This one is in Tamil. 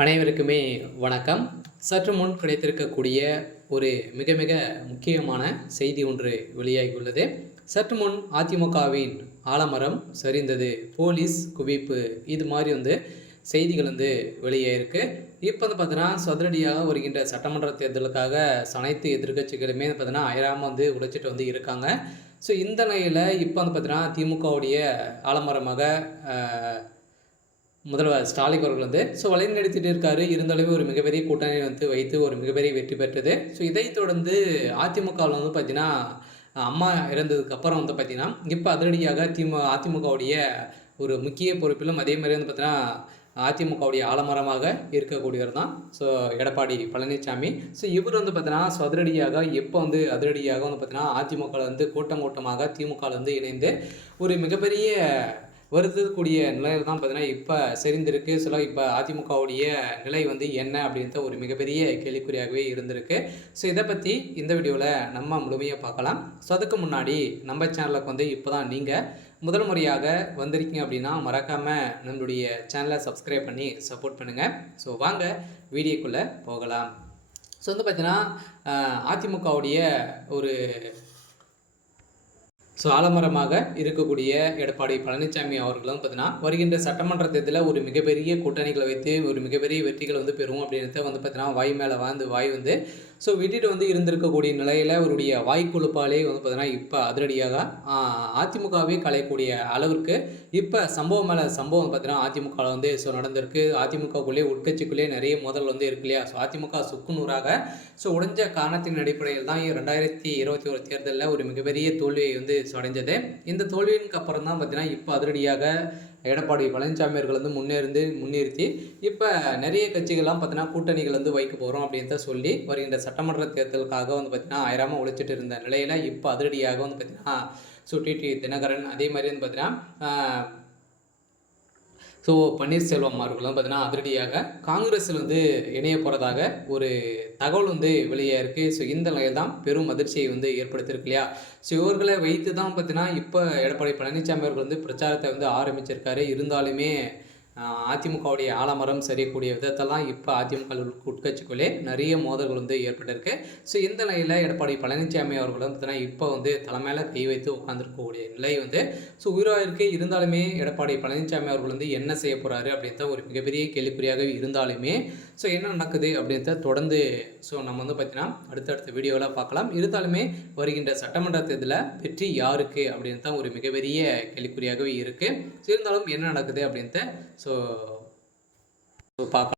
அனைவருக்குமே வணக்கம். சற்று முன் கிடைத்திருக்கக்கூடிய ஒரு மிக மிக முக்கியமான செய்தி ஒன்று வெளியாகியுள்ளது. சற்று முன் அதிமுகவின் ஆலமரம் சரிந்தது, போலீஸ் குவிப்பு, இது மாதிரி செய்திகள் வெளியே இருக்கு. இப்போ பார்த்தீங்கன்னா சதுரடியாக வருகின்ற சட்டமன்ற தேர்தலுக்காக அனைத்து எதிர்க்கட்சிகளுமே பார்த்தீங்கன்னா அயராமல் உழைச்சிட்டு இருக்காங்க. ஸோ இந்த நிலையில் இப்போ பார்த்தீங்கன்னா திமுகவுடைய ஆலமரமாக முதல்வர் ஸ்டாலின் அவர்கள் வழிநடத்திட்டு இருக்காரு. இருந்தாலுமே ஒரு மிகப்பெரிய கூட்டணி வைத்து ஒரு மிகப்பெரிய வெற்றி பெற்றது. ஸோ இதைத் தொடர்ந்து அதிமுகவில் பார்த்தீங்கன்னா அம்மா இறந்ததுக்கு அப்புறம் பார்த்தீங்கன்னா இப்போ அதிரடியாக அதிமுகவுடைய ஒரு முக்கிய பொறுப்பிலும் அதே மாதிரி பார்த்தீங்கன்னா அதிமுகவுடைய ஆலமரமாக இருக்கக்கூடியவர் தான் எடப்பாடி பழனிசாமி. ஸோ இவர் பார்த்தீங்கன்னா அதிரடியாக எப்போ அதிரடியாக பார்த்தீங்கன்னா அதிமுக கூட்டம் கூட்டமாக திமுகவில் இணைந்து ஒரு மிகப்பெரிய வருத்தக்கூடிய நிலையில் தான் பார்த்தீங்கன்னா இப்போ சரிந்திருக்கு. இப்போ அதிமுகவுடைய நிலை என்ன அப்படின்ற ஒரு மிகப்பெரிய கேள்விக்குறியாகவே இருந்திருக்கு. ஸோ இதை பற்றி இந்த வீடியோவில் நம்ம முழுமையாக பார்க்கலாம். ஸோ அதுக்கு முன்னாடி நம்ம சேனலுக்கு இப்போ தான் நீங்கள் முதல் முறையாக வந்திருக்கீங்க அப்படின்னா மறக்காமல் நம்மளுடைய சேனலை சப்ஸ்கிரைப் பண்ணி சப்போர்ட் பண்ணுங்கள். ஸோ வாங்க வீடியோக்குள்ளே போகலாம். ஸோ பார்த்தீங்கன்னா அதிமுகவுடைய ஒரு ஆலமரமாக இருக்கக்கூடிய எடப்பாடி பழனிசாமி அவர்களும் பார்த்தீங்கன்னா வருகின்ற சட்டமன்ற தேர்தலில் ஒரு மிகப்பெரிய கூட்டணிகளை வைத்து ஒரு மிகப்பெரிய வெற்றிகள் பெறுவோம் அப்படின்றத பார்த்தீங்கன்னா வாய் மேலே வாய் விட்டுட்டு இருந்திருக்கக்கூடிய நிலையில் அவருடைய வாய்க்குழுப்பாலே பார்த்தீங்கன்னா இப்போ அதிரடியாக அதிமுகவே கலையக்கூடிய அளவிற்கு இப்போ சம்பவம் மேலே சம்பவம் பார்த்தீங்கன்னா அதிமுகவில் நடந்திருக்கு. அதிமுகக்குள்ளே உட்கட்சிக்குள்ளே நிறைய மோதல் இருக்கு இல்லையா. அதிமுக சுக்குநூறாக உடைஞ்ச காரணத்தின் அடிப்படையில் தான் 2021 தேர்தலில் ஒரு மிகப்பெரிய தோல்வியை அடைஞ்சது. இந்த தோல்விக்கு அப்புறம் தான் பார்த்தீங்கன்னா இப்போ அதிரடியாக எடப்பாடி பழனிசாமி அவர்கள் முன்னிறுத்தி இப்போ நிறைய கட்சிகள்லாம் பார்த்தீங்கன்னா கூட்டணிகள் வைக்க போகிறோம் அப்படின்றத சொல்லி வருகின்ற சட்டமன்ற தேர்தலுக்காக பார்த்தீங்கன்னா ஆயிரமாக உழைச்சிட்டு இருந்த நிலையில் இப்போ அதிரடியாக பார்த்தீங்கன்னா டிடி தினகரன் அதே மாதிரி பார்த்தீங்கன்னா பன்னீர்செல்வம் அவர்களும் பார்த்தீங்கன்னா அதிரடியாக காங்கிரஸில் இணைய போகிறதாக ஒரு தகவல் வெளியே இருக்குது. இந்த நிலையில் தான் பெரும் அதிர்ச்சியை ஏற்படுத்தியிருக்கு இல்லையா. இவர்களை வைத்து தான் பார்த்தீங்கன்னா இப்போ எடப்பாடி பழனிசாமி அவர்கள் பிரச்சாரத்தை ஆரம்பிச்சிருக்காரு. இருந்தாலுமே அதிமுகவுடைய ஆலமரம் சரியக்கூடிய விதத்தெல்லாம் இப்போ அதிமுக உட்கட்சிக்குள்ளே நிறைய மோதல்கள் ஏற்பட்டிருக்கு. இந்த நிலையில் எடப்பாடி பழனிசாமி அவர்களும் பார்த்தீங்கன்னா இப்போ தலைமையில் கை வைத்து உட்காந்துருக்கக்கூடிய நிலை உயிராக இருக்குது. இருந்தாலுமே எடப்பாடி பழனிசாமி அவர்கள் என்ன செய்ய போகிறாரு அப்படின்ற ஒரு மிகப்பெரிய கேள்விக்குறியாக இருந்தாலுமே என்ன நடக்குது அப்படின்றத தொடர்ந்து நம்ம பார்த்தீங்கன்னா அடுத்தடுத்த வீடியோவில் பார்க்கலாம். இருந்தாலுமே வருகின்ற சட்டமன்ற தேர்தலில் வெற்றி யாருக்கு அப்படின்ற ஒரு மிகப்பெரிய கேள்விக்குறியாகவே இருக்குது. இருந்தாலும் என்ன நடக்குது அப்படின்றத பார்க்கலாம்.